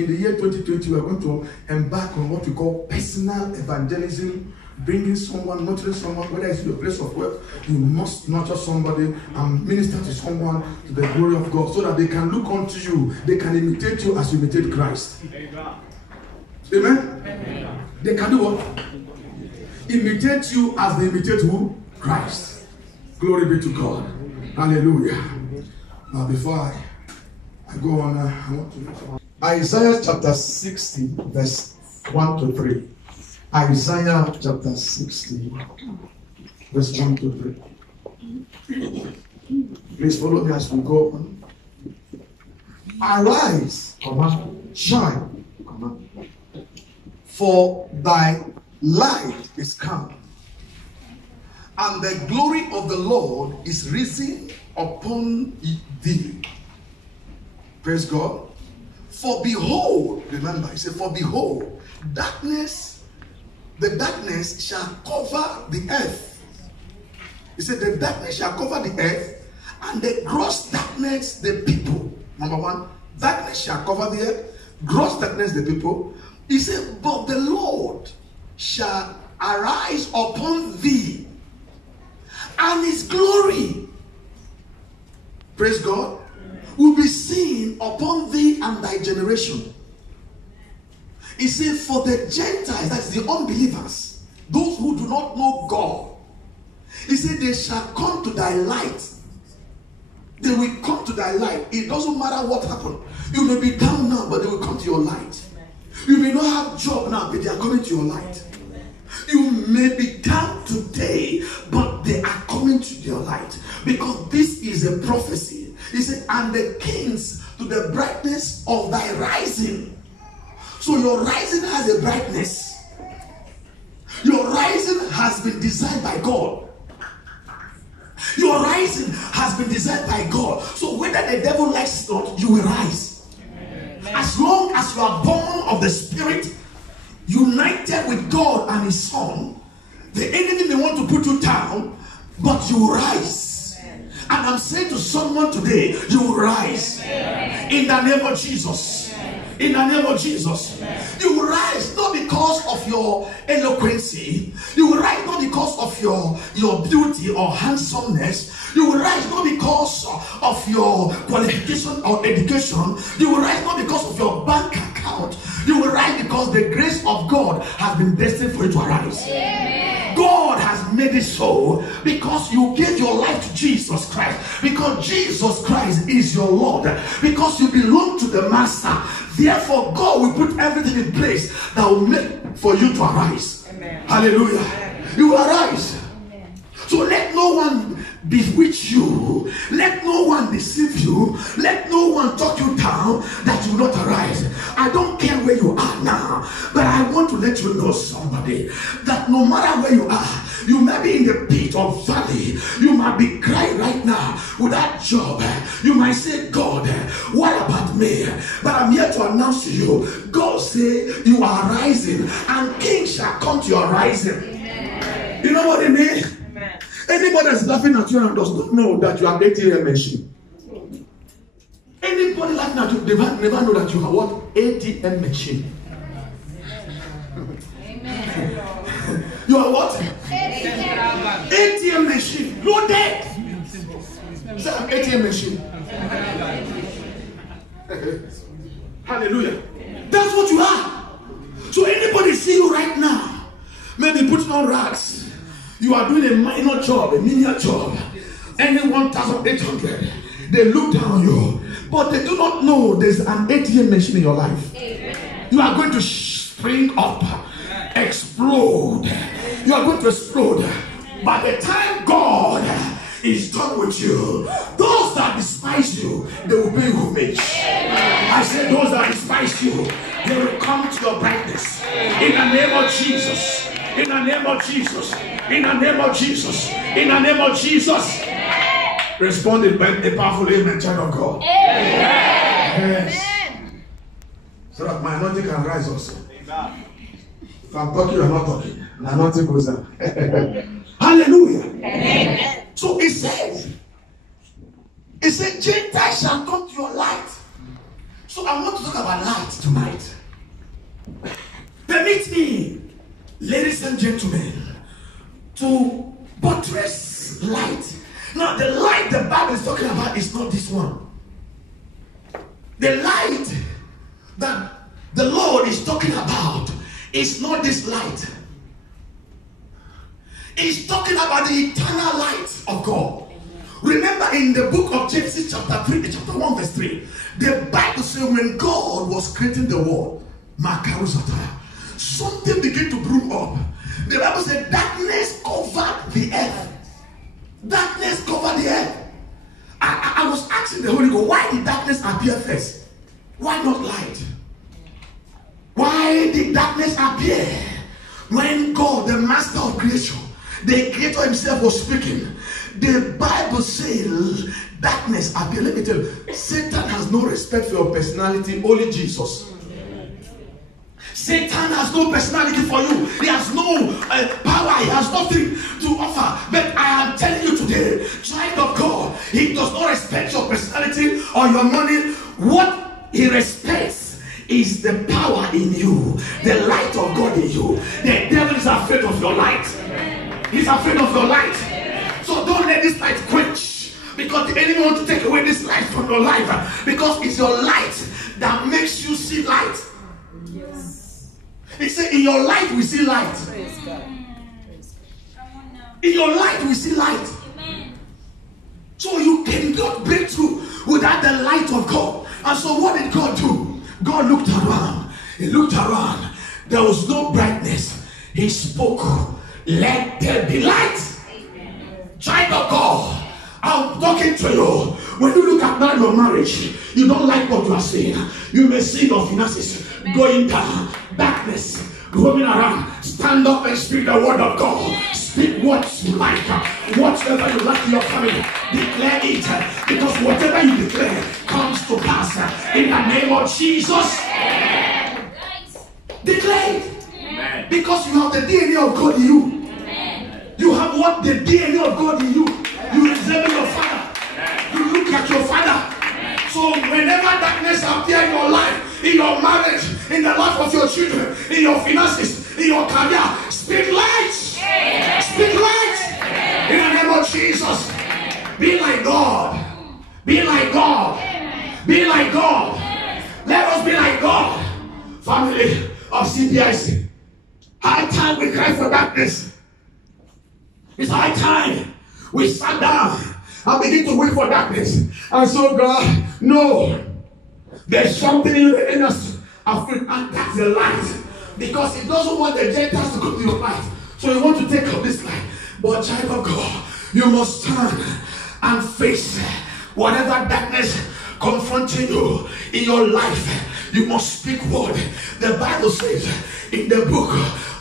in the year 2020, we are going to embark on what we call personal evangelism, bringing someone, nurturing someone, whether it's your place of work, you must nurture somebody and minister to someone to the glory of God so that they can look unto you, they can imitate you as you imitate Christ. Amen? Amen. They can do what? Imitate you as they imitate who? Christ. Glory be to God. Hallelujah. Now before I go on, I want to read Isaiah chapter 60, verse 1 to 3. Isaiah chapter 60, verse 1 to 3. Please follow me as we go on. Arise, shine, for thy light is come, and the glory of the Lord is risen upon thee. Praise God. For behold, remember, he said, for behold, the darkness shall cover the earth. He said, the darkness shall cover the earth, and the gross darkness the people. Number one, darkness shall cover the earth, gross darkness the people. He said, but the Lord shall arise upon thee, and his glory, praise God, will be seen upon thee and thy generation. He said, for the Gentiles, that's the unbelievers, those who do not know God, he said, they shall come to thy light. They will come to thy light. It doesn't matter what happened. You may be down now, but they will come to your light. You may not have a job now, but they are coming to your light. You may be down today, but they are coming to your light. Because this is a prophecy. He said, and the kings to the brightness of thy rising. So your rising has a brightness. Your rising has been designed by God. Your rising has been designed by God. So whether the devil likes it or not, you will rise. Amen. As long as you are born of the Spirit, united with God and his Son, the enemy may want to put you down, but you will rise. Amen. And I'm saying to someone today, you will rise. Amen. In the name of Jesus. Amen. In the name of Jesus. Amen. You will rise not because of your eloquency. You will rise not because of your beauty or handsomeness. You will rise not because of your qualification or education. You will rise not because of your bank account. You will rise because the grace of God has been destined for you to arise. Amen. God has made it so because you gave your life to Jesus Christ. Because Jesus Christ is your Lord. Because you belong to the Master. Therefore, God will put everything in place that will make for you to arise. Amen. Hallelujah. Amen. You will arise. Amen. So let no one bewitch you. Let no one deceive you. Let no one talk you down that you will not arise. I don't care where you are now, but I want to let you know, somebody, that no matter where you are, you may be in the pit or valley. You might be crying right now without job. You might say, God, what about me? But I'm here to announce to you, God say you are rising, and kings shall come to your rising. Amen. You know what I mean? Amen. Anybody that's laughing at you and does not know that you are ATM machine. Anybody laughing at you, they never know that you are what? ATM machine. Amen. You are what? ATM machine. Loaded. Say, I'm ATM machine. Hallelujah. That's what you are. So anybody see you right now, maybe putting on rags. You are doing a minor job, a menial job. Any 1,800. They look down on you. But they do not know there's an ATM machine in your life. Amen. You are going to spring up, explode. You are going to explode. By the time God is done with you, those that despise you, they will pay homage. I said those that despise you, they will come to your brightness. In the name of Jesus. In the name of Jesus. In the name of Jesus. In the name of Jesus. Responded by a powerful amen, child of God. Amen. Yes. So that my anointing can rise also. Amen. If I'm talking, you're not talking. My anointing goes down. Hallelujah. Amen. So it said, Gentiles shall come to your light. So I want to talk about light tonight. to buttress light. Now, the light the Bible is talking about is not this one. The light that the Lord is talking about is not this light. He's talking about the eternal light of God. Remember in the book of Genesis chapter 1 verse 3, the Bible says when God was creating the world, something began to brew up. The Bible said darkness covered the earth. Darkness covered the earth. I was asking the Holy Ghost, why did darkness appear first? Why not light? Why did darkness appear when God, the master of creation, the creator himself was speaking? The Bible says darkness appeared. Let me tell you, Satan has no respect for your personality, only Jesus. Satan has no personality for you. He has no power. He has nothing to offer. But I am telling you today, child of God, he does not respect your personality or your money. What he respects is the power in you, the light of God in you. The devil is afraid of your light. He's afraid of your light. So don't let this light quench, because the enemy wants to take away this light from your life, because it's your light that makes you see light. Yes. He said, in your light we see light. Praise God. In your light we see light. Amen. So you cannot break through without the light of God. And so what did God do? God looked around. He looked around. There was no brightness. He spoke, let there be light. Child of God, I'm talking to you. When you look at your marriage, you don't like what you are seeing. You may see your finances going down, darkness roaming around. Stand up and speak the word of God. Speak what you like, whatever you like in your family. Declare it, because whatever you declare comes to pass. In the name of Jesus, declare it, because you have the DNA of God in you. You have what? The DNA of God in you. You resemble your father. You look like your father. So whenever darkness appears in your life, in your marriage, in the life of your children, in your finances, in your career, speak light. Speak light. In the name of Jesus. Be like God. Be like God. Be like God. Let us be like God. Family of CPIC. High time we cry for darkness. It's high time we sat down and begin to wait for darkness. And so God, no, there's something in us afraid, and that's the light. Because he doesn't want the Gentiles to come to your life. So he wants to take up this light. But child of God, you must turn and face whatever darkness confronting you in your life. You must speak word. The Bible says in the book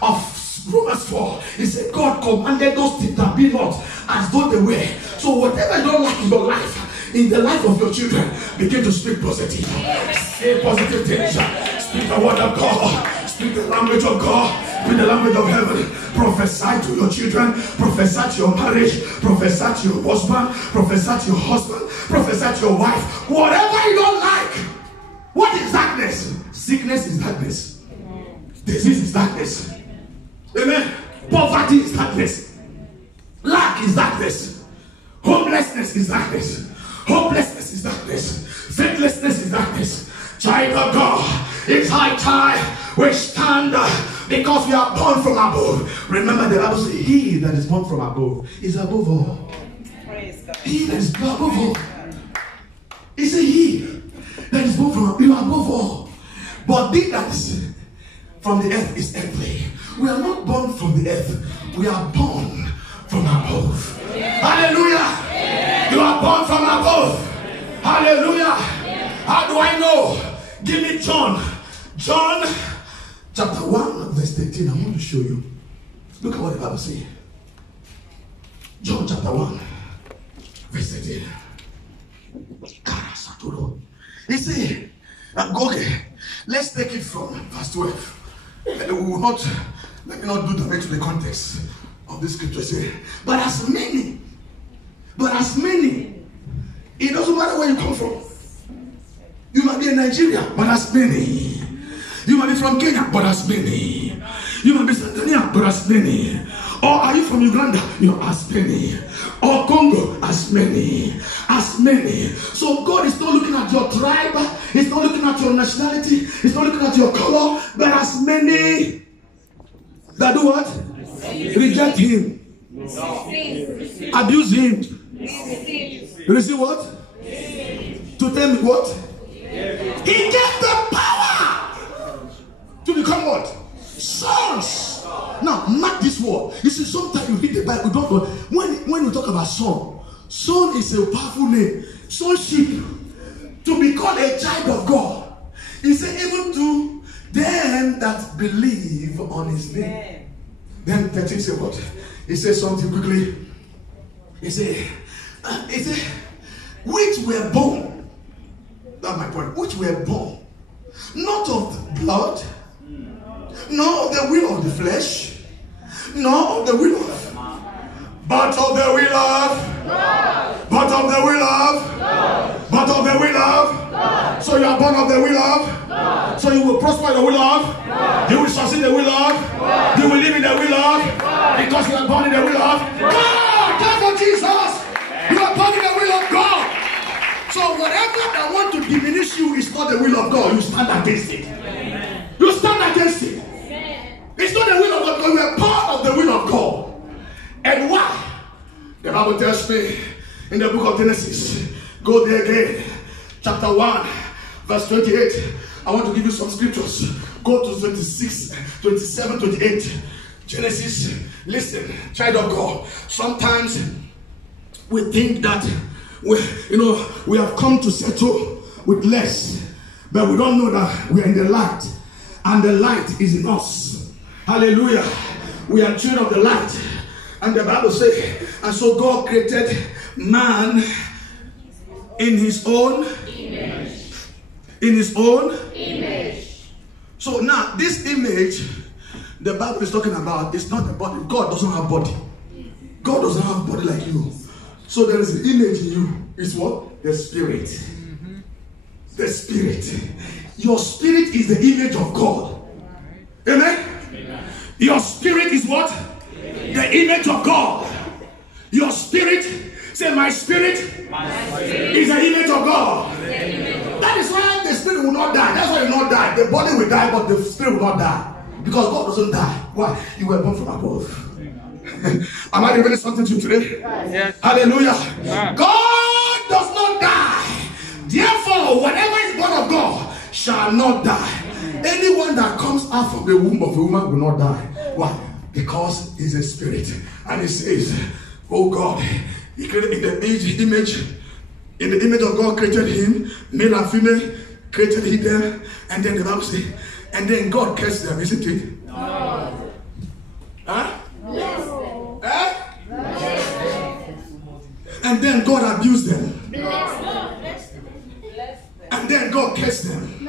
of Romans 4, he said God commanded those things that be not as though they were. So whatever you don't like in your life, in the life of your children, begin to speak positive. Say positive things. Speak the word of God. Speak the language of God. Speak the language of heaven. Prophesy to your children. Prophesy to your marriage. Prophesy to your husband. Prophesy to your husband. Prophesy to your wife. Whatever you don't like. What is darkness? Sickness is darkness. Disease is darkness. Amen. Poverty is darkness. Lack is darkness. Homelessness is darkness. Hopelessness is darkness. Faithlessness is darkness. Child of God, it's high time we stand because we are born from above. Remember the Bible says, he that is born from above is above all. Praise God. He that is above all. He said, he that is born from above, you are above all. But he that is from the earth is earthly. We are not born from the earth. We are born from above. Yeah. Hallelujah. Yeah. You are born from above. Yeah. Hallelujah. Yeah. How do I know? Give me John. John chapter 1 verse 13. I want to show you. Look at what the Bible says. John chapter 1 verse 13. He said, okay, let's take it from verse 12. Let me not do damage to the context of this scripture. Say, but as many, it doesn't matter where you come from. You might be in Nigeria, but as many. You might be from Kenya, but as many. You might be Tanzania, but as many. Or are you from Uganda? You're as many. Or Congo, as many. As many. So God is not looking at your tribe. He's not looking at your nationality. He's not looking at your color. But as many that do what? Reject him. Abuse him. Receive what? To tell me what? He gave the power to become what? Sons. Now, mark this word. You see, sometimes you read the Bible, don't know. When you talk about son is a powerful name. Sonship. To be called a child of God. He said, even to them that believe on his name. Then 13 said what? He said something quickly. He said, which were born. That's my point. Which were born. Not of the blood. Nor of the will of the flesh. Nor of the will of. But of the will of. God. But of the will of. God. But of the will of. God. So you are born of the will of. God. So you will prosper in the will of. God. You will succeed in the will of. God. You will live in the will of. God. Because you are born in the will of. God. That's for Jesus. You are born in the will of God. So whatever that want to diminish you is not the will of God. You stand against it. Amen. You stand against it. Amen. It's not the will of God because we are part of the will of God. And why? The Bible tells me in the book of Genesis. Go there again. Chapter 1, verse 28. I want to give you some scriptures. Go to 26, 27, 28. Genesis. Listen, child of God. Sometimes we think that we have come to settle with less, but we don't know that we are in the light, and the light is in us. Hallelujah. We are children of the light, and the Bible says, and so God created man in his own image. In his own image. So now this image the Bible is talking about is not the body. God doesn't have body. God doesn't have body like you. So there is an image in you. It's what? The spirit. Mm-hmm. The spirit. Your spirit is the image of God. Amen? Amen. Your spirit is what? Amen. The image of God. Your spirit, say my spirit is the image of God. Amen. That is why the spirit will not die. That's why you will not die. The body will die, but the spirit will not die. Because God doesn't die. Why? You were born from above. Am I revealing something to you today? Yes. Hallelujah. Yeah. God does not die. Therefore, whatever is born of God shall not die. Anyone that comes out from the womb of a woman will not die. Why? Because he's a spirit. And he says, oh God, he created in the image of God created him, male and female, created he them, and then the Bible says, and then God cursed them, isn't it? No. Huh? Yes. And then God abused them. And then God cursed them.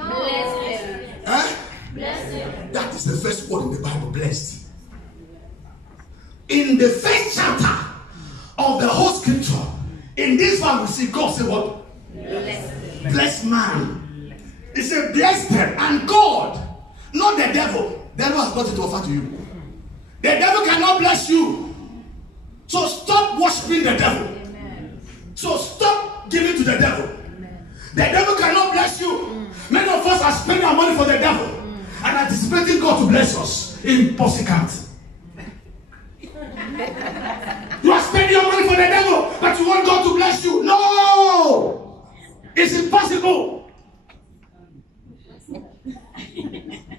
That is the first word in the Bible, blessed. In the first chapter of the whole scripture, in this one we see God say what? Blessed man. He said bless them. And God, not the devil. The devil has nothing to offer to you. The devil cannot bless you. So stop worshiping the devil. Amen. So stop giving to the devil. Amen. The devil cannot bless you. Many of us are spending our money for the devil and anticipating God to bless us. Impossible. You are spending your money for the devil, but you want God to bless you. No! It's impossible.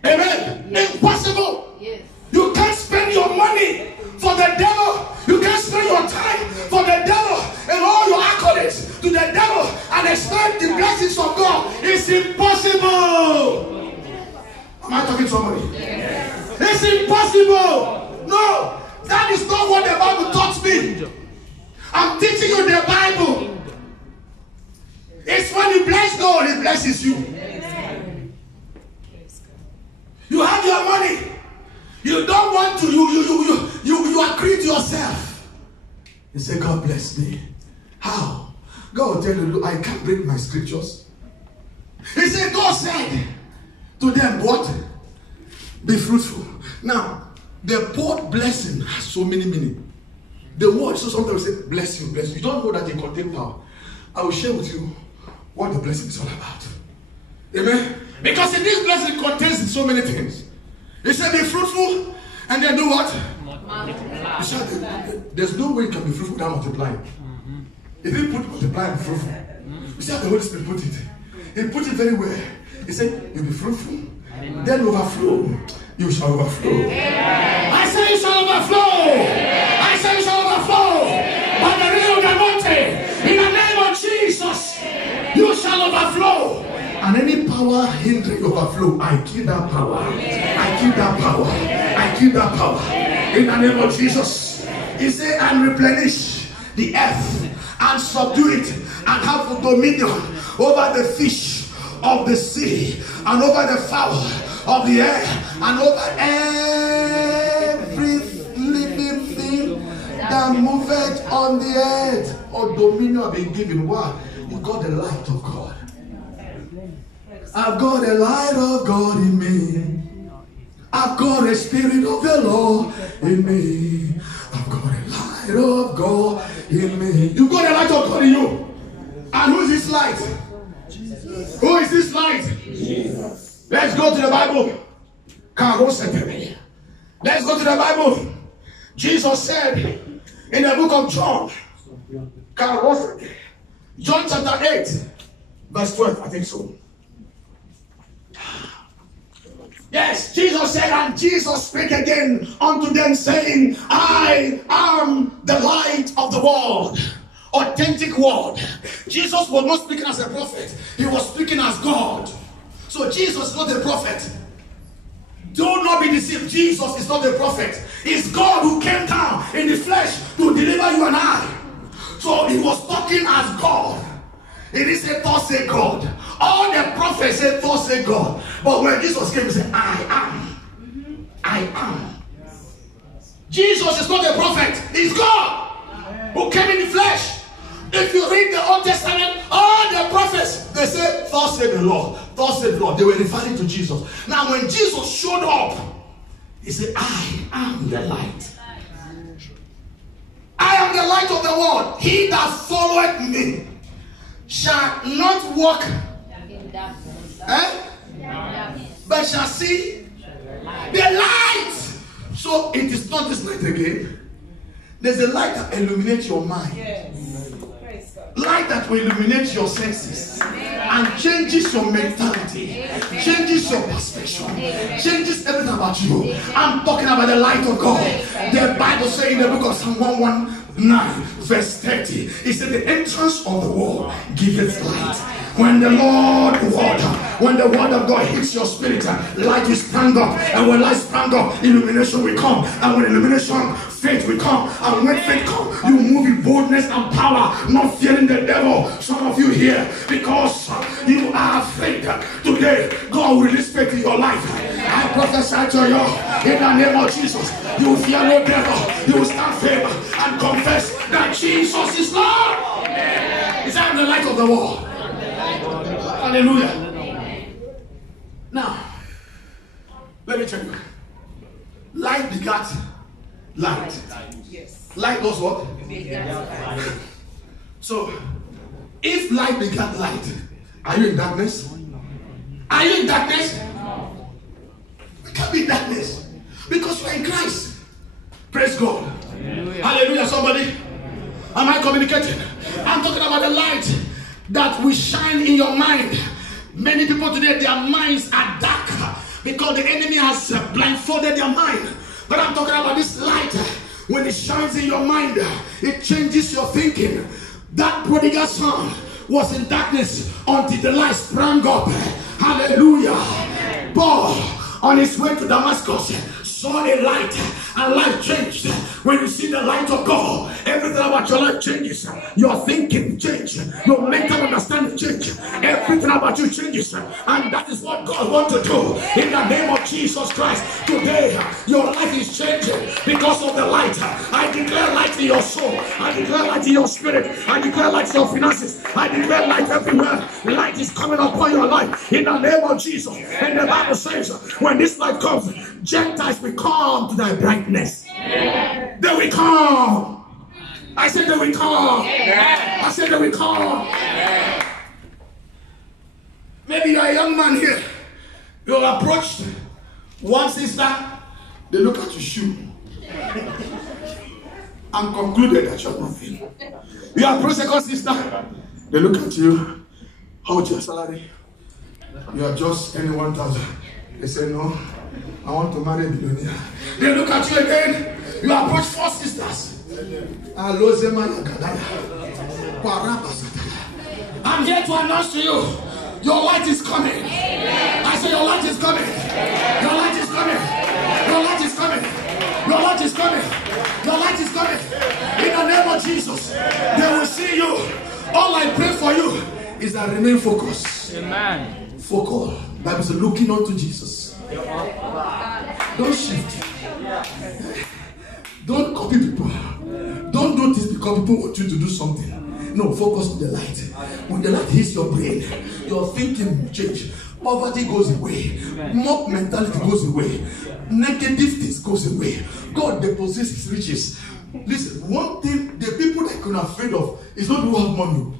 Amen. Impossible. Yes. You can't spend your money for the devil. You can't spend your time for the devil and all your accolades to the devil and expect the blessings of God. It's impossible. Am I talking to somebody? Yes. It's impossible. No, that is not what the Bible taught me. I'm teaching you the Bible. It's when you bless God, He blesses you. You have your money. You don't want to, you agree to yourself. You say, God bless me. How? God will tell you, look, I can't break my scriptures. He said, God said to them, what? Be fruitful. Now, The word blessing has so many meanings. The word, so sometimes we say, bless you, bless you. You don't know that it contains power. I will share with you what the blessing is all about. Amen? Because in this blessing contains so many things. He said, be fruitful, and then do what? Multiply. He said, there's no way you can be fruitful without multiplying. If he put multiply and fruitful, you see how the Holy Spirit put it. He put it very well. He said, you'll be fruitful, then overflow. You shall overflow. I say you shall overflow. I say you shall overflow. By the reason of the anointing, in the name of Jesus, you shall overflow. And any power hindering overflow, I kill that power. I kill that power. I kill that power. In the name of Jesus. He said, and replenish the earth and subdue it and have dominion over the fish of the sea and over the fowl of the air and over every living thing that moveth on the earth. Or dominion have been given. Why? You got the light of God. I've got a light of God in me. I've got a spirit of the Lord in me. I've got a light of God in me. You've got a light of God in you. And who is this light? Jesus. Who is this light? Jesus. Let's go to the Bible. Let's go to the Bible. Jesus said in the book of John, John chapter 8, verse 12, I think so. Yes, Jesus said, and Jesus spake again unto them, saying, I am the light of the world. Authentic word. Jesus was not speaking as a prophet. He was speaking as God. So Jesus is not a prophet. Do not be deceived. Jesus is not a prophet. It's God who came down in the flesh to deliver you and I. So he was talking as God. It is a thus say God. All the prophets said thus say God. But when Jesus came, he said, I am. I am. Jesus is not a prophet. He's God who came in the flesh. If you read the Old Testament, all the prophets, they say, thus said the Lord. Thus said the Lord. They were referring to Jesus. Now when Jesus showed up, he said, I am the light. I am the light of the world. He that followeth me shall not walk in darkness, but shall see the light. So it is not this light again. There's a light that illuminates your mind. Light that will illuminate your senses and changes your mentality, changes your perspective, changes everything about you. I'm talking about the light of God. The Bible says in the book of Psalm 119 verse 30, it said the entrance of the world giveth light. When the when the word of God hits your spirit, light will sprang up. And when light sprang up, illumination will come. And when illumination, faith will come. And when faith comes, you move in boldness and power, not fearing the devil. Some of you here, because you are afraid. Today, God will release faith in your life. I prophesy to you, in the name of Jesus, you will fear no devil. You will stand firm and confess that Jesus is Lord. Is that the light of the world? Hallelujah. Now, let me tell you. Light begat light. Light does what? So, if light begat light, are you in darkness? Are you in darkness? You can't be in darkness because you are in Christ. Praise God. Hallelujah, somebody. Am I communicating? I'm talking about the light that will shine in your mind. Many people today, their minds are dark because the enemy has blindfolded their mind. But I'm talking about this light. When it shines in your mind, it changes your thinking. That prodigal son was in darkness until the light sprang up. Hallelujah. Paul, on his way to Damascus, saw a light and life changed. When you see the light of God, everything about your life changes. Your thinking changes. Your mental understanding changes. Everything about you changes. And that is what God wants to do. In the name of Jesus Christ. Today, your life is changing because of the light. I declare light in your soul. I declare light in your spirit. I declare light in your finances. I declare light everywhere. Light is coming upon your life. In the name of Jesus. And the Bible says, when this light comes, Gentiles will come to thy brightness. They will come. I said they will come. I said they will come. Maybe you're a young man here. You have approached one sister. They look at your shoe and concluded that you're nothing. You approach second sister. They look at you. How much your salary? You are just any 1,000. They say no. I want to marry a billionaire. They look at you again. You approach four sisters. I'm here to announce to you, your light is coming. I say your light is coming. Your light is coming. Your light is coming. Your light is coming. Your light is coming. In the name of Jesus, they will see you. All I pray for you is that remain focused. Amen. Focal. Bible says looking unto Jesus. Don't shift. Don't copy people. Don't do this because people want you to do something. No, focus on the light. When the light hits your brain, your thinking will change. Poverty goes away. Mob mentality goes away. Negative things goes away. God deposits his riches. Listen, one thing the people that you're afraid of is not who have money.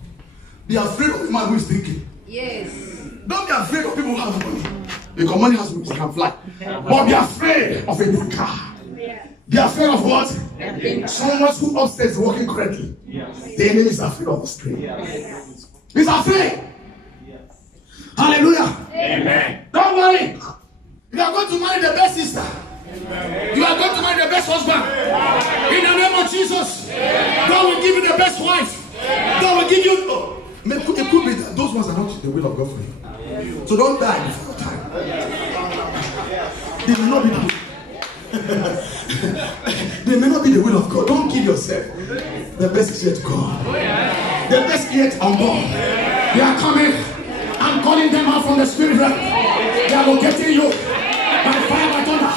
They are afraid of the man who is thinking. Yes. Don't be afraid of people who have money. Because money has wings, can fly. But be afraid of a good car. Be afraid of what? Someone who upstairs is working correctly. The enemy is afraid of the screen. He's afraid. Hallelujah. Amen. Don't worry. You are going to marry the best sister. You are going to marry the best husband. In the name of Jesus. God will give you the best wife. God will give you. It could be that those ones are not the will of God for you. So don't die before time. They may not be the they may not be the will of God. Don't kill yourself. The best is yet to come. The best is yet unborn. They are coming. I'm calling them out from the spirit realm. They are locating you by fire, by thunder.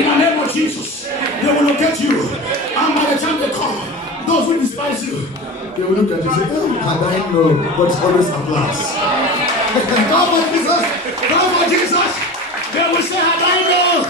In the name of Jesus, they will locate you. And by the time they come, those who despise you, they will look at you and say, oh, had I known, but it's always a blast. Come for Jesus. Come for Jesus. They will say, had I known,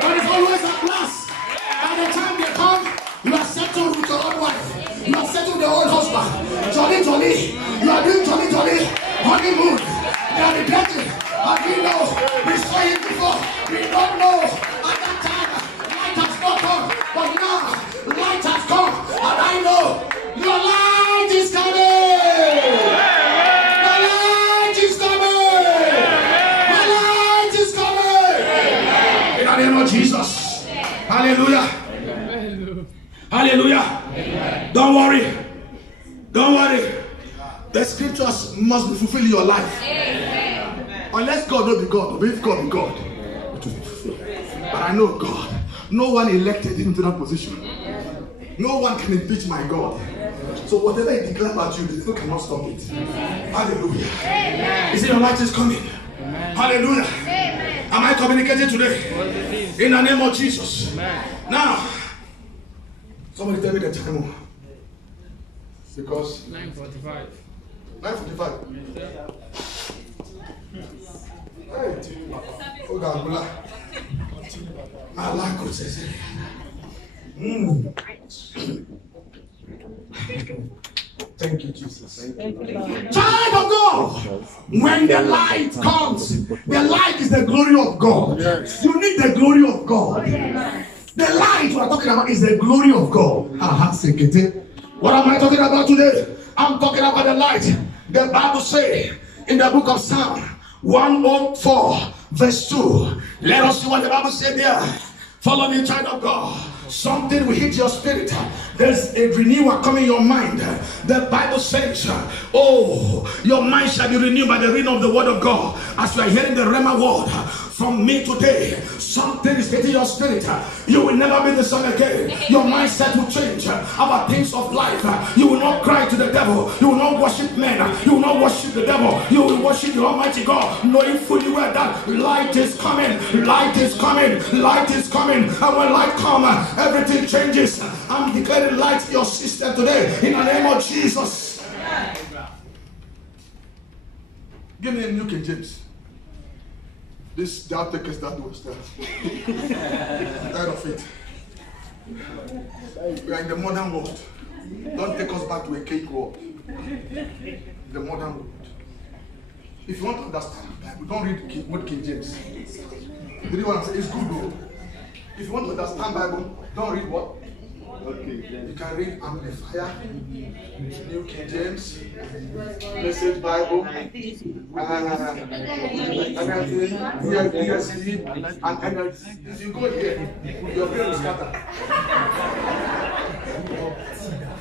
but it's always a blast. By the time they come, you are settled with your own wife. You are settled with your own husband. Jolly, jolly. You are doing jolly, jolly. Honeymoon. They are regretting. And we know. We saw it before. We don't know. At that time, light has not come. But now, light has come. And I know your light is coming. The light is coming. The light is coming. In the name of Jesus. Hallelujah. Hallelujah. Don't worry. Don't worry. The scriptures must be fulfilled in your life. Unless God will be God, or if God be God, it will be fulfilled. But I know God. No one elected him to that position. No one can impeach my God. So whatever he declares about you, the devil cannot stop it. Hallelujah. You see, your light is coming. Hallelujah. Am I communicating today? In the name of Jesus. Now, somebody tell me the time. Because 9:45. 9:45. Oh God, thank you, Jesus. Child of God, when the light comes, the light is the glory of God. You need the glory of God. The light we are talking about is the glory of God. What am I talking about today? I'm talking about the light. The Bible says in the book of Psalm 104 verse 2. Let us see what the Bible said there. Follow me, child of God. Something will hit your spirit. There's a renewal coming in your mind. The Bible says, oh, your mind shall be renewed by the reading of the word of God. As you are hearing the Rhema word, from me today. Something is hitting your spirit. You will never be the same again. Your mindset will change about things of life. You will not cry to the devil. You will not worship men. You will not worship the devil. You will worship the Almighty God, knowing fully well that light is coming. Light is coming. Light is coming. And when light comes, everything changes. I'm declaring light in your system today in the name of Jesus. Give me a New King James. This that take us that was that. I'm tired of it. We are in the modern world. Don't take us back to a cake world. The modern world. If you want to understand the Bible, don't read Old King James. You know what I'm saying? It's good though. If you want to understand Bible, don't read what? Okay. You can read Amplifier, New King James, Message Bible, ESV, and NLT. If you go here, your brain will scatter.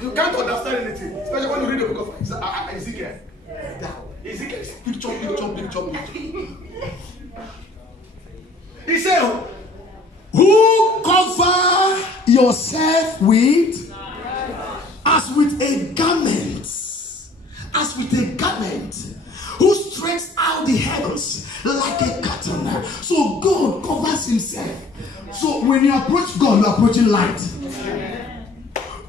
You can't understand anything, especially when you read the book of Ezekiel. Ezekiel is picture. He said, who cover yourself with as with a garment, who stretches out the heavens like a curtain. So God covers himself. So when you approach God, you are approaching light.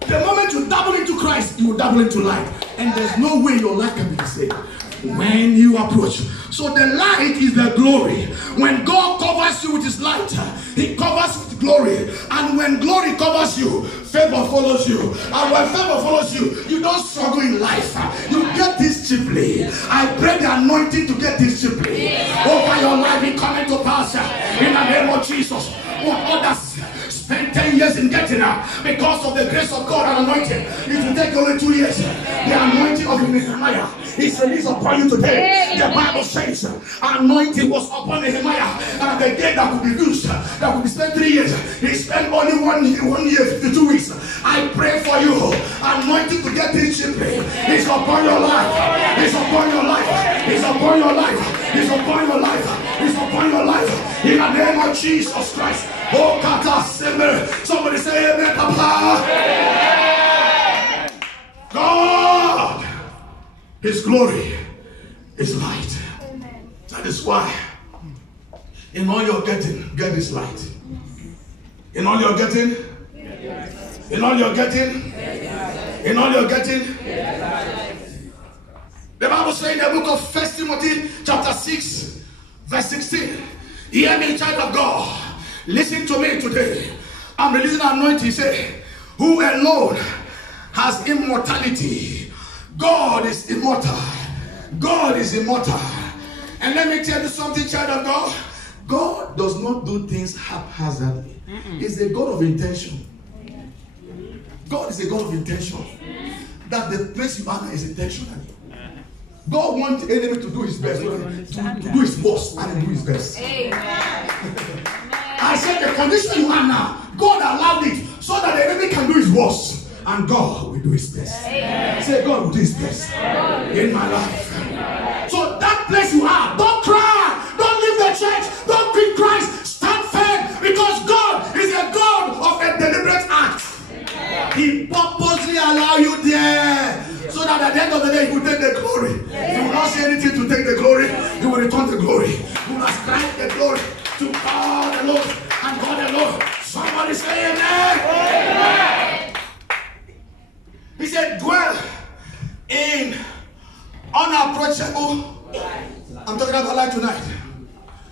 The moment you double into Christ, you will double into light. And there's no way your life can be the same when you approach. So the light is the glory. When God covers you with his light, he covers with glory. And when glory covers you, favor follows you. And when favor follows you, you don't struggle in life. You get this cheaply. I pray the anointing to get this cheaply over your life. Be coming to pass in the name of Jesus. What others spent 10 years in getting up because of the grace of God and anointing, it will take only 2 years. The anointing of Nehemiah is released upon you today. The Bible says anointing was upon Nehemiah, and the day that could be used, that could be spent 3 years, he spent only 1 year, 52 weeks. I pray for you, anointing to get this simply. It's upon your life. It's upon your life. It's upon your life. It's upon your life. It's upon your life. In the name of Jesus Christ. Oh, kata simmer. Somebody say amen, Papa. Amen. God, his glory is light. Amen. That is why in all you're getting, get this light. In all you're getting, in all you're getting, in all you're getting. The Bible says in the book of 1 Timothy chapter 6 verse 16, hear me, child of God, listen to me today. I'm releasing an anointing. Say, who alone has immortality? God is immortal. God is immortal. And let me tell you something, child of God. God does not do things haphazardly. He's a God of intention. God is a God of intention. That the place you are is intentional. God wants the enemy to do his best, to do his worst, and do his best. Amen. I said the condition you are now, God allowed it so that the enemy can do his worst, and God will do his best. Amen. Say, God will do his best in my life. So that place you are, don't cry, don't leave the church, don't quit Christ, stand firm, because God is a God of a deliberate act. He purposely allow you there so that at the end of the day, he will take the glory. You will not say anything to take the glory. You will return the glory. You will ascribe the glory to God alone and God alone. Somebody say amen. Amen. He said, dwell in unapproachable. I'm talking about light tonight.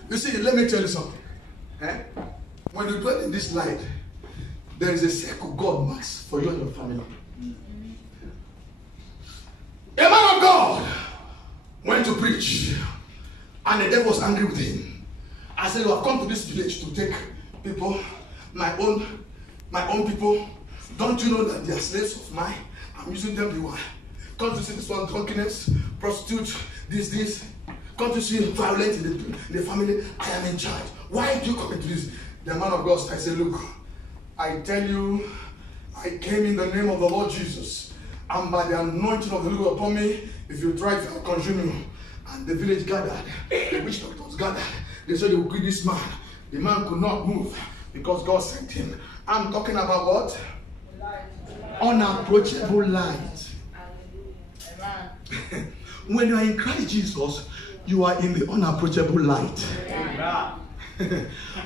You see, let me tell you something. When you dwell in this light, there is a circle God marks for you and your family. A man of God went to preach, and the devil was angry with him. I said, you have come to this village to take people, my own people. Don't you know that they are slaves of mine? I'm using them. You are. Come to see this one, drunkenness, prostitute, this. Come to see violence in the family. I am in charge. Why do you come into this? The man of God said, look, I tell you, I came in the name of the Lord Jesus, and by the anointing of the Lord upon me, if you try to consume you. And the village gathered, the witch doctors gathered, They said they would kill this man. The man could not move because God sent him. I'm talking about what? Unapproachable light. When you are in Christ Jesus, you are in the unapproachable light.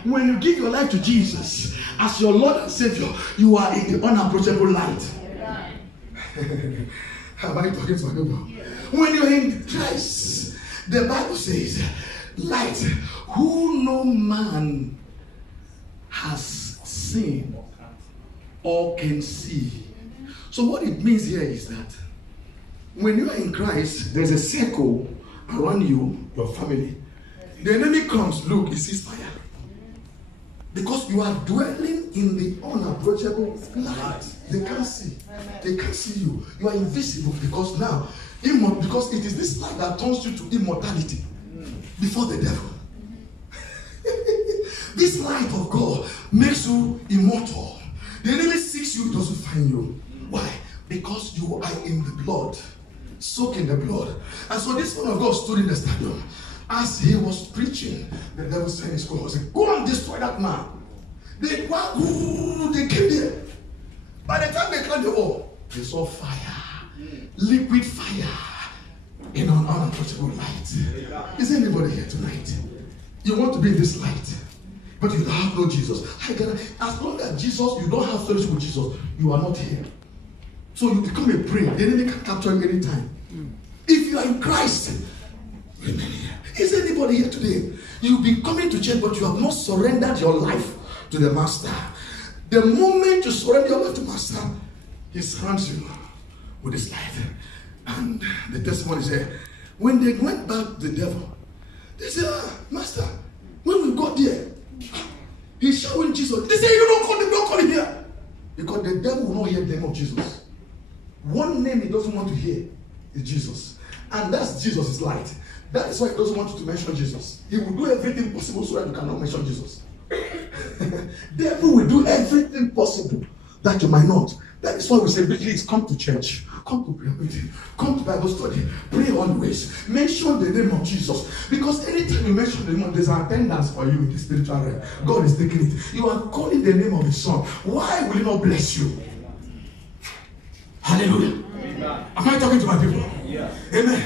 When you give your life to Jesus as your Lord and Savior, you are in the unapproachable light. Am I talking to my people? When you're in Christ, the Bible says, light, who no man has seen or can see. So what it means here is that when you are in Christ, there's a circle around you, your family. The enemy comes, look, he sees fire. Because you are dwelling in the unapproachable light. They can't see. They can't see you. You are invisible because now, because it is this light that turns you to immortality before the devil. This light of God makes you immortal. The enemy seeks you, doesn't find you. Why? Because you are in the blood. Soak in the blood. And so this man of God stood in the stadium. As he was preaching, the devil sent his call. He said, go and destroy that man. They came there. By the time they climbed the wall, they saw fire. Liquid fire in an unapproachable light. Is there anybody here tonight? You want to be in this light, but you have no Jesus. As long as Jesus, you don't have fellowship with Jesus, you are not here. So you become a prey. The enemy can capture you anytime. If you are in Christ, remain here. Is anybody here today? You've been coming to church, but you have not surrendered your life to the Master. The moment you surrender your life to Master, he surrounds you with his light. And the testimony is here. When they went back to the devil, they said, Master, when we got there, he's showing Jesus. They say, you don't call him here. Because the devil will not hear the name of Jesus. One name he doesn't want to hear is Jesus. And that's Jesus' light. That is why he doesn't want you to mention Jesus. He will do everything possible so that you cannot mention Jesus. Devil will do everything possible that you might not. That is why we say, please come to church, come to prayer meeting, come to Bible study, pray always, mention the name of Jesus. Because anytime you mention the name, there's an attendance for you in the spiritual realm. God is taking it. You are calling the name of his son. Why will he not bless you? Hallelujah. Amen. Am I talking to my people? Yeah. Amen.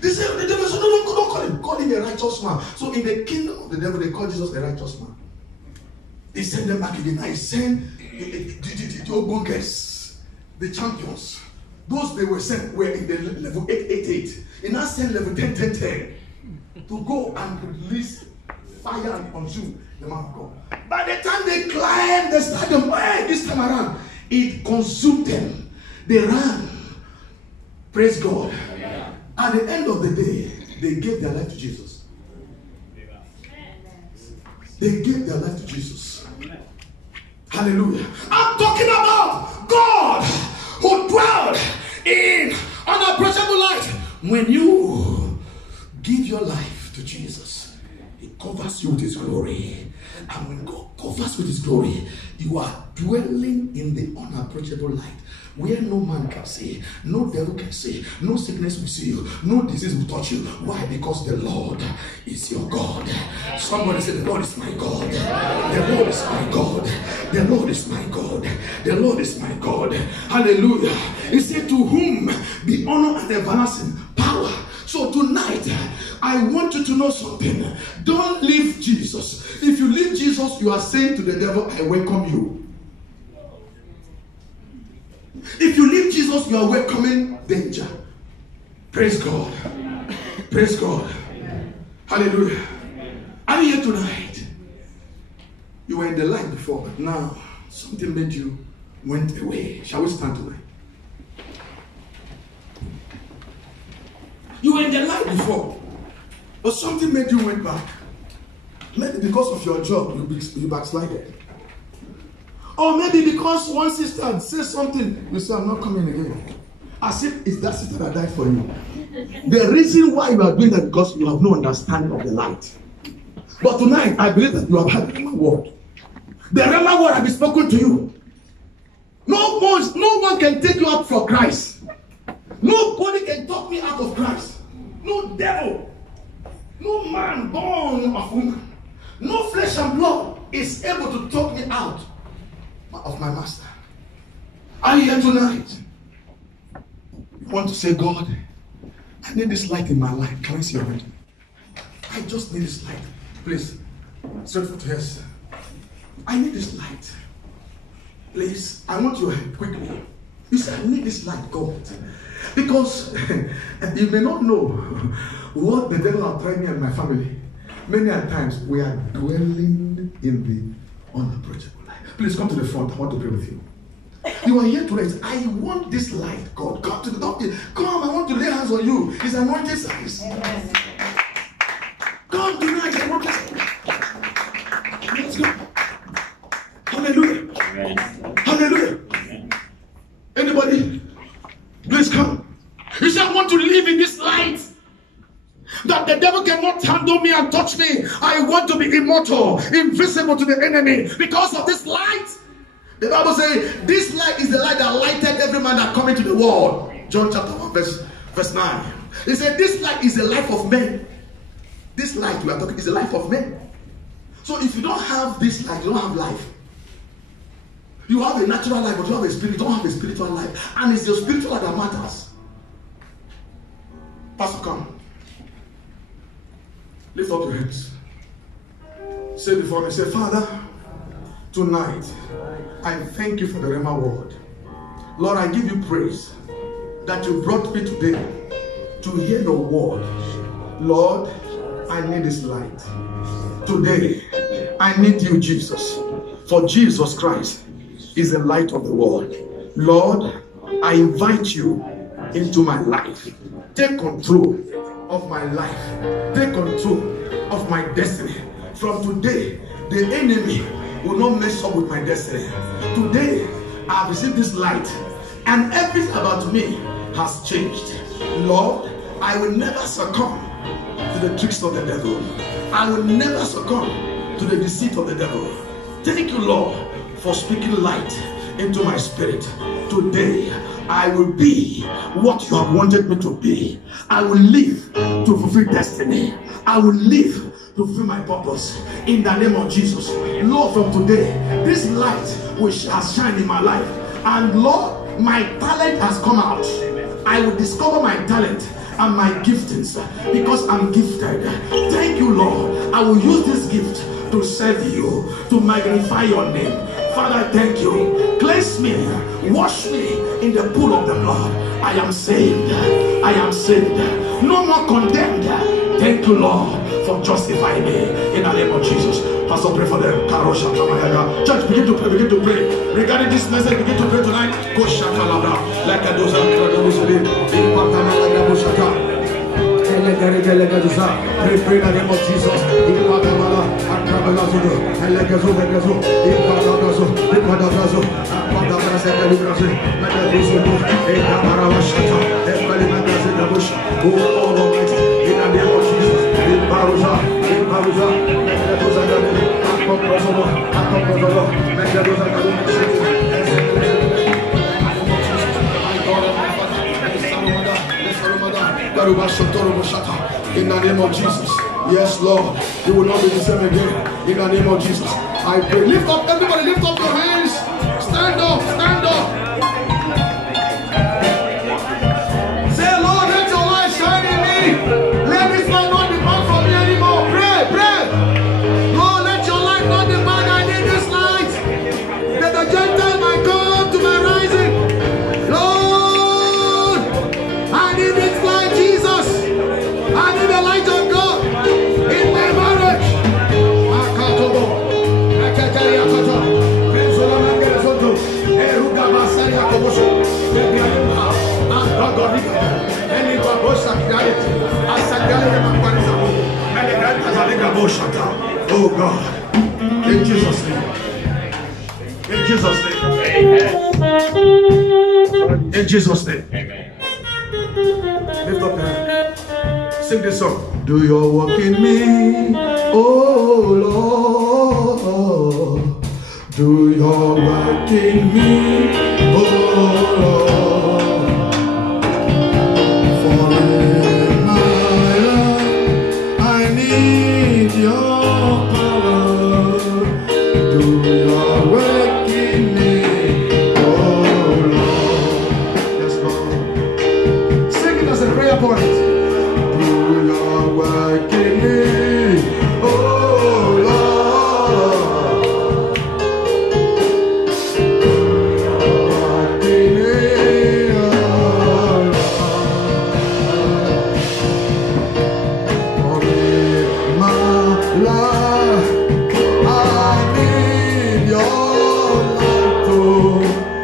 They say, the devil said, no, don't call him. Call him a righteous man. So in the kingdom of the devil, they call Jesus a righteous man. He sent them back again. I sent the Obunkers, the champions. Those they were sent were in the level 888. He now sent level 10 to go and release fire and consume the man of God. By the time they climbed the stadium, this time around, it consumed them. They ran. Praise God. At the end of the day, they gave their life to Jesus. They gave their life to Jesus. Hallelujah. I'm talking about God who dwelled in unapproachable light. When you give your life to Jesus, he covers you with his glory. And when God covers with his glory, you are dwelling in the unapproachable light, where no man can see, no devil can see, no sickness will see you, no disease will touch you. Why? Because the Lord is your God. Somebody say, the Lord is my God. The Lord is my God. The Lord is my God. The Lord is my God. Hallelujah. He said, to whom be honor and everlasting power. So tonight, I want you to know something. Don't leave Jesus. If you leave Jesus, you are saying to the devil, I welcome you. If you leave Jesus, you are welcoming danger. Praise God. Praise God. Hallelujah. Are you here tonight? You were in the light before, but now something made you went away. Shall we stand tonight? You were in the light before, but something made you went back. Maybe because of your job, you backslided. Or maybe because one sister says something, you say, I'm not coming again. As if it's that sister that died for you. The reason why you are doing that is because you have no understanding of the light. But tonight, I believe that you have had the Rhema word. The Rhema word has been spoken to you. No one can take you out for Christ. Nobody can talk me out of Christ. No devil. No man born of woman, no flesh and blood is able to talk me out of my master. Are you here tonight? You want to say, God, I need this light in my life. Can I see your hand? I just need this light. Please, straight foot here, sir. I need this light. Please, I want your help quickly. You say, I need this light, God. Because you may not know what the devil has tried me and my family. Many a times we are dwelling in the unapproachable light. Please come to the front. I want to pray with you. You are here tonight. I want this light, God. Come to the door. Come, I want to lay hands on you. It's anointed service. Come tonight. I want this. Let's go. Hallelujah. Amen. Hallelujah. Amen. Anybody? Please come. You say, I want to live in this light. That the devil cannot handle me and touch me. I want to be immortal, invisible to the enemy because of this light. The Bible says, this light is the light that lighted every man that come into the world. John chapter 1 verse 9. He said, this light is the life of men. This light we are talking is the life of men. So if you don't have this light, you don't have life. You have a natural life, but you have a spirit. You don't have a spiritual life. And it's your spiritual life that matters. Pastor, come. Lift up your hands. Say before me, say, Father, tonight, I thank you for the Rhema word. Lord, I give you praise that you brought me today to hear your word. Lord, I need this light. Today, I need you, Jesus. For Jesus Christ is the light of the world. Lord, I invite you into my life. Take control of my life. Take control of my destiny. From today, the enemy will not mess up with my destiny. Today, I have received this light, and everything about me has changed. Lord, I will never succumb to the tricks of the devil. I will never succumb to the deceit of the devil. Thank you, Lord, for speaking light into my spirit. Today, I will be what you have wanted me to be. I will live to fulfill destiny. I will live to fulfill my purpose in the name of Jesus. Lord, from today, this light which has shined in my life, and Lord, my talent has come out. I will discover my talent and my giftings because I'm gifted. Thank you, Lord. I will use this gift to serve you, to magnify your name. Father, thank you. Cleanse me, wash me in the pool of the blood. I am saved. I am saved. No more condemned. Thank you, Lord, for justifying me in the name of Jesus. Pastor, pray for them. Church, begin to pray. Begin to pray. Regarding this message, begin to pray tonight. Like a pray in the name of Jesus. In the name of Jesus. Yes, Lord. You will not be the same again. In the name of Jesus. I pray. Lift up, everybody, lift up your hands. Stand up, stand up. Say, Lord, let your light shine in me. Let this light not depart from me anymore. Pray, pray. Lord, let your light not depart. I need this light. That the Gentile might come to my rising. Lord, I need this light, Jesus. I need the light of God in my marriage. Oh God, in Jesus' name. In Jesus' name. Amen. In Jesus' name. Amen. Lift up your hand. Sing this song. Do your work in me, oh Lord. Do your work in me, oh Lord. For in my life I need point. Do your work in me, oh Lord. Work in me, oh Lord. For my life, I need your light to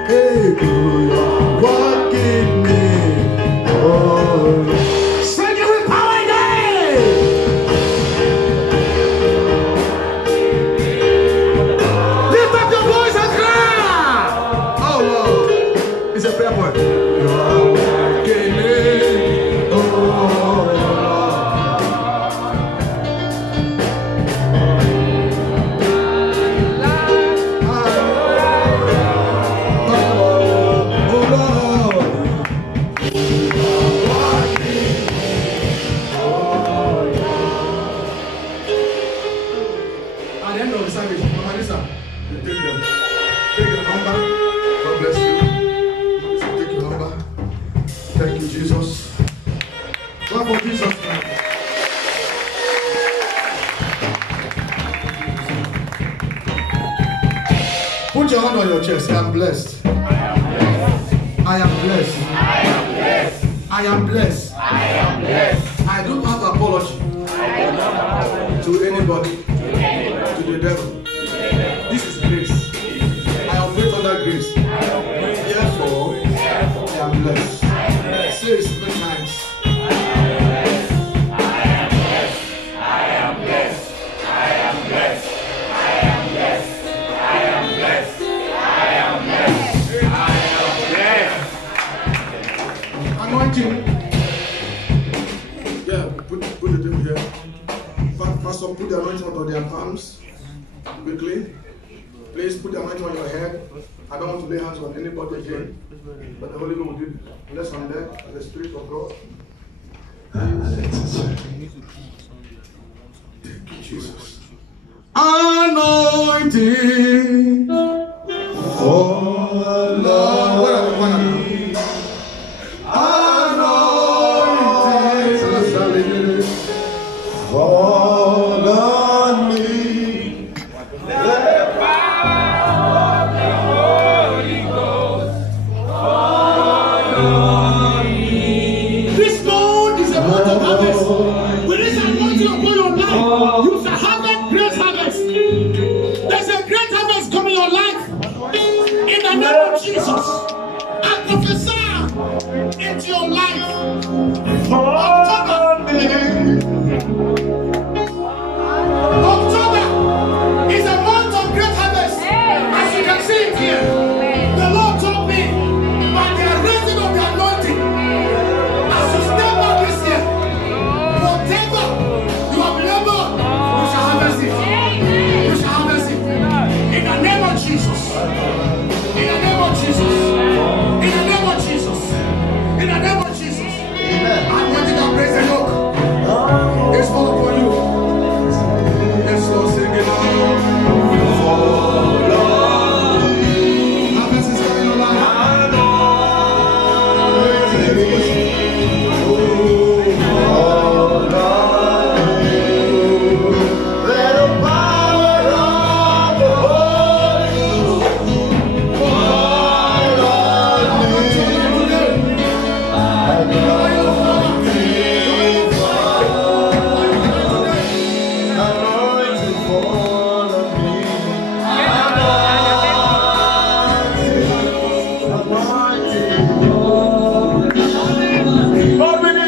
do your work in me, oh Lord. Sing it with power again. Lift up your voice and cry. Oh Lord, it's a prayer point. You are working me, oh Lord. At the end of the service, Mama Lisa, you take them. Take your number. God bless you. Take your number. Thank you, Jesus. Clap for Jesus. Put your hand on your chest. I am blessed. I am blessed. I am blessed. I I don't have apology to anybody. To the devil. This is grace. I operate under grace. Therefore, I am blessed. Say it 7 times. Anointing. Yeah, put the table here. Pastor, put the anointing on their palms. Quickly. Please put the anointing on your head. I don't want to lay hands on anybody again. But the Holy Ghost will do less on there. The Spirit of God. Thank you, Jesus. Anointing for Lord. Anointing fall on me. You shall have that great harvest. There's a great harvest coming in your life. In the name of Jesus, I prophesy into your life. October is a month of great harvest. As you can see it here, the Lord told me by the raising of the anointing, as you step out this year, whatever you have labored, you shall harvest it. You shall harvest it. In the name of Jesus. In the name of Jesus. In the name of Jesus. In the name of Jesus. I'm going to praise the Lord. It's all for you. Let's go sing it out. Harvest is coming alive. God, we need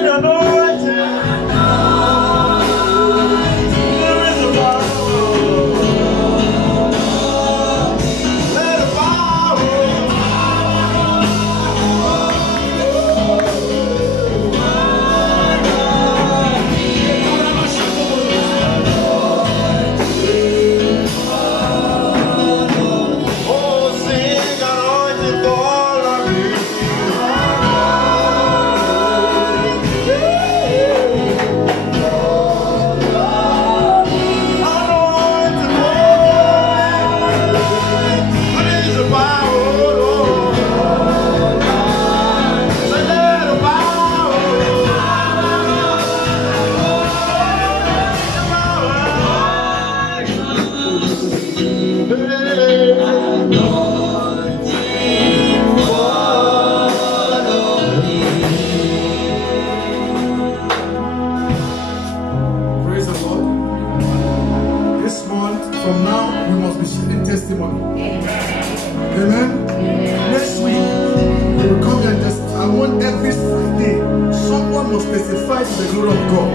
must testify to the glory of God.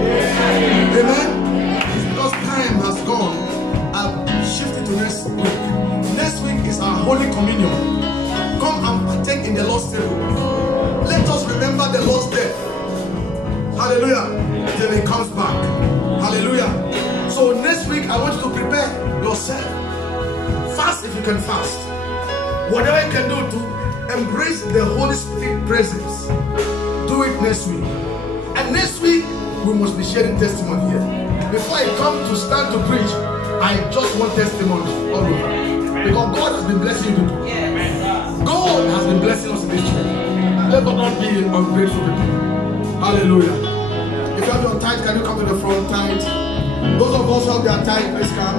Amen. It's because time has gone. I've shifted to next week. Next week is our Holy Communion. Come and partake in the Lord's table. Let us remember the Lord's death. Hallelujah. Till He comes back. Hallelujah. So next week I want you to prepare yourself. Fast if you can fast. Whatever you can do to embrace the Holy Spirit presence, do it next week. And next week we must be sharing testimony here. Before I come to stand to preach, I just want testimony all over. Because God has been blessing you people. God has been blessing us in this church. Let us not be ungrateful people. Hallelujah. If you have your tithe, can you come to the front tithe? Those of us who have their tithe, please come.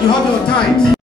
You have your tithe.